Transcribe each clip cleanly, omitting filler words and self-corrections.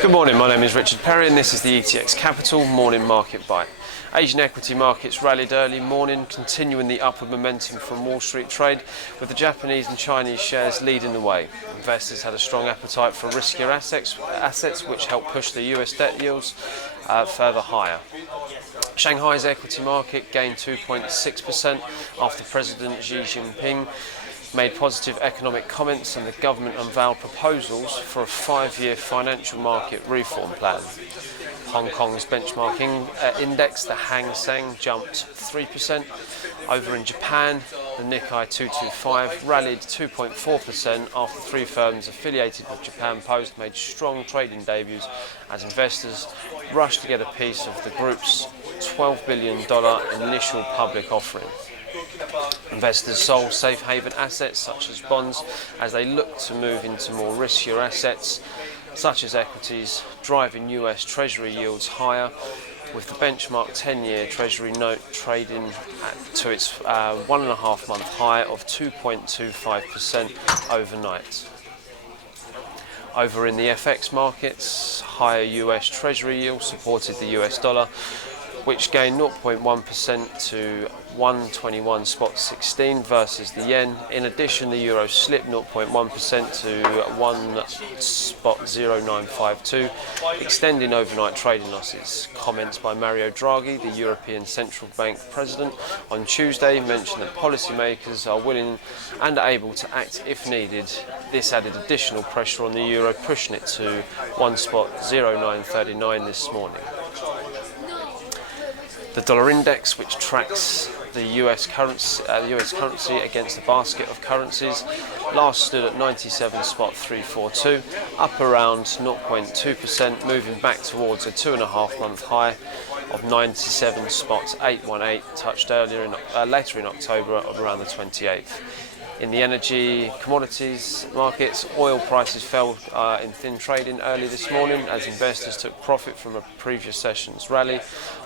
Good morning, my name is Richard Perry and this is the ETX Capital Morning Market Bite. Asian equity markets rallied early morning, continuing the upward momentum from Wall Street trade, with the Japanese and Chinese shares leading the way. Investors had a strong appetite for riskier assets which helped push the US debt yields further higher. Shanghai's equity market gained 2.6% after President Xi Jinping made positive economic comments and the government unveiled proposals for a 5-year financial market reform plan. Hong Kong's benchmark index, the Hang Seng, jumped 3%. Over in Japan, the Nikkei 225 rallied 2.4% after three firms affiliated with Japan Post made strong trading debuts as investors rushed to get a piece of the group's $12 billion initial public offering. Investors sold safe haven assets such as bonds as they looked to move into more riskier assets such as equities, driving US Treasury yields higher, with the benchmark 10-year Treasury note trading to its 1.5-month high of 2.25% overnight. Over in the FX markets, higher US Treasury yields supported the US dollar, which gained 0.1% to 121.16 versus the yen. In addition, the euro slipped 0.1% to 1.0952, extending overnight trading losses. Comments by Mario Draghi, the European Central Bank president, on Tuesday mentioned that policymakers are willing and able to act if needed. This added additional pressure on the euro, pushing it to 1.0939 this morning. The dollar index, which tracks the US currency against the basket of currencies, last stood at 97.342, up around 0.2%, moving back towards a 2.5-month high of 97.818, touched later in October of around the 28th. In the energy commodities markets, oil prices fell in thin trading early this morning as investors took profit from a previous session's rally,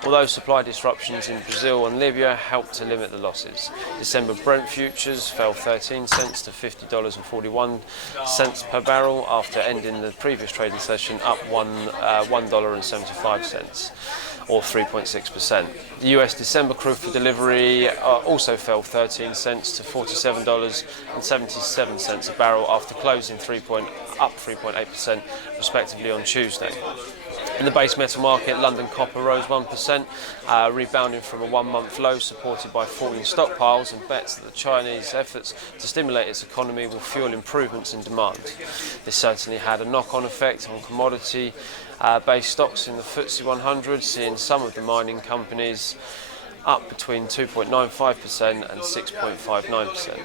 although supply disruptions in Brazil and Libya helped to limit the losses. December Brent futures fell 13 cents to $50.41 per barrel after ending the previous trading session up $1.75. or 3.6%. The US December crude for delivery also fell 13 cents to $47.77 a barrel after closing up 3.8% respectively on Tuesday. In the base metal market, London copper rose 1%, rebounding from a 1-month low supported by falling stockpiles and bets that the Chinese efforts to stimulate its economy will fuel improvements in demand. This certainly had a knock-on effect on commodity-based stocks in the FTSE 100, seeing some of the mining companies up between 2.95% and 6.59%.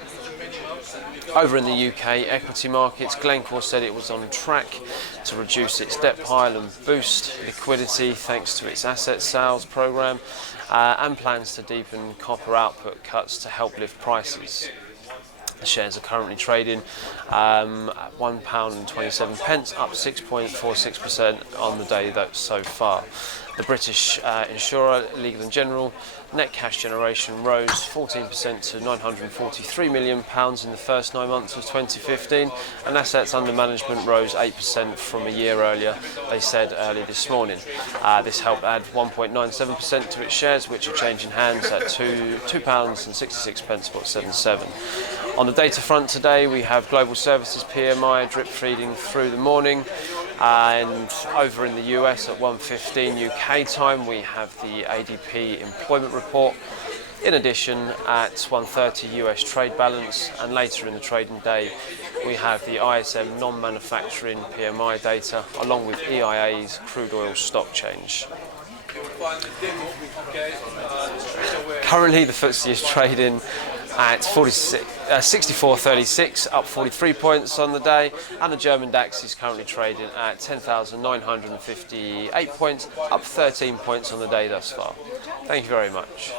Over in the UK equity markets, Glencore said it was on track to reduce its debt pile and boost liquidity thanks to its asset sales programme and plans to deepen copper output cuts to help lift prices. The shares are currently trading at £1.27, up 6.46% on the day so far. The British insurer Legal & General net cash generation rose 14% to £943 million in the first 9 months of 2015, and assets under management rose 8% from a year earlier, they said early this morning. This helped add 1.97% to its shares, which are changing hands at £2.66.77. On the data front today, we have global services PMI drip feeding through the morning, and over in the US at 1:15 UK time we have the ADP employment report. In addition, at 1:30 US trade balance, and later in the trading day we have the ISM non-manufacturing PMI data along with EIA's crude oil stock change. Currently the FTSE is trading at 64.36, up 43 points on the day, and the German DAX is currently trading at 10,958 points, up 13 points on the day thus far. Thank you very much.